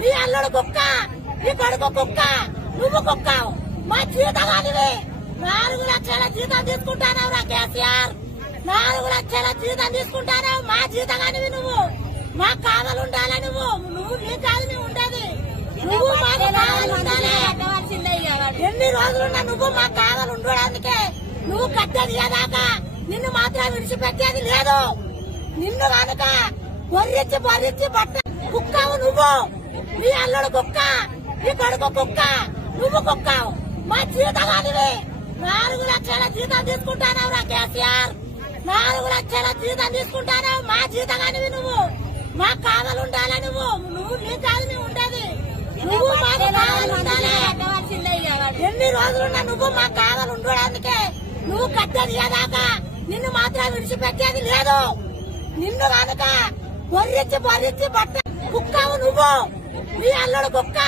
నీ అల్లుడు కుక్క నీ కొడుకు కుక్క నువ్వు కుక్క మా జీతగానివి. నాలుగు లక్షల జీతం తీసుకుంటానవు రా కేసీఆర్. నాలుగు లక్షల జీతం తీసుకుంటానవు మా జీతగానివి నువ్వు. మా కావాలి ఉండాలి నువ్వు? నువ్వు నీ కాదు మేము ఉండేది. నువ్వు మాకు కావాలి ఉండాలి. ఎన్ని రోజులున్నా నువ్వు మా కావాలి ఉండడానికే. నువ్వు కట్టేది ఏదాకా నిన్ను మాత్రం విడిచిపెట్టేది లేదు. నిన్ను కనుక బొర్రిచ్చి బొర్రిచ్చి బట్ట కుక్కవు నువ్వు. నీ అల్లుడు కుక్క నీ కొడుకు కుక్క నువ్వు కుక్కవు. మా జీతగానివి. నాలుగు లక్షల జీతం తీసుకుంటానవు రా కేసీఆర్. నాలుగు లక్షల జీతం తీసుకుంటానవు మా జీతగానివి నువ్వు. మా కావాలి ఉండాలి నువ్వు? నువ్వు నీ కాదు మేము ఉండేది. నువ్వు మాకు కావాలి ఉండాలి? ఎన్ని రోజులున్నా నువ్వు మా కావాలి ఉండడానికే. నువ్వు కట్టేది ఏదాకా నిన్ను మాత్రం విడిచిపెట్టేది లేదు. నిన్ను కనుక బొర్రిచ్చి బొర్రిచ్చి బట్ట కుక్కవు నువ్వు. నీ అల్లుడు కుక్క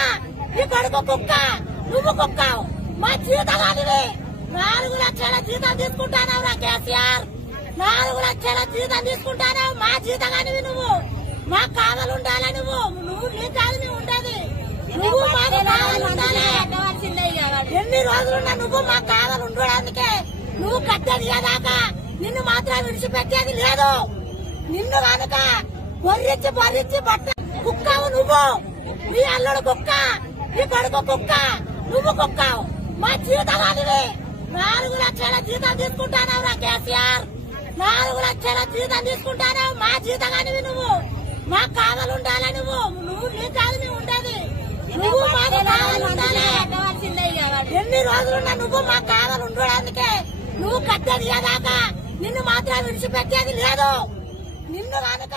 నీ కొడుకు కుక్క నువ్వు కుక్కవు. మా జీతగానివి. నాలుగు లక్షల జీతం తీసుకుంటానవు రా కేసీఆర్. నాలుగు లక్షల జీతం తీసుకుంటానవు మా జీతగానివి నువ్వు. మా కావాలి ఉండాలి నువ్వు? నువ్వు నీ కాదు మేము ఉండేది. నువ్వు మాకు కావాలి ఉండాలి? ఎన్ని రోజులున్నా నువ్వు మా కావాలి ఉండడానికే. నువ్వు కట్టేది ఏదాకా నిన్ను మాత్రం విడిచిపెట్టేది లేదు. నిన్ను కనుక బొర్రిచ్చి బొర్రిచ్చి బట్ట కుక్కవు నువ్వు. నీ అల్లుడు కుక్క నీ కొడుకు కుక్క నువ్వు కుక్కవు. మా జీతగానివి నాలుగు లక్షల జీతం తీసుకుంటానవు రా కేసీఆర్. నాలుగు లక్షల జీతం తీసుకుంటానవు మా జీతగానివి నువ్వు. మా కావాలి ఉండాలి నువ్వు? నువ్వు నీ కాదు మేము ఉండేది. నువ్వు మాకు కావాలి ఉండాలి. ఎన్ని రోజులున్నా నువ్వు మా కావాలి ఉండడానికే. నువ్వు కట్టేది ఏదాకా నిన్ను మాత్రం విడిచిపెట్టేది లేదు. నిన్ను కనుక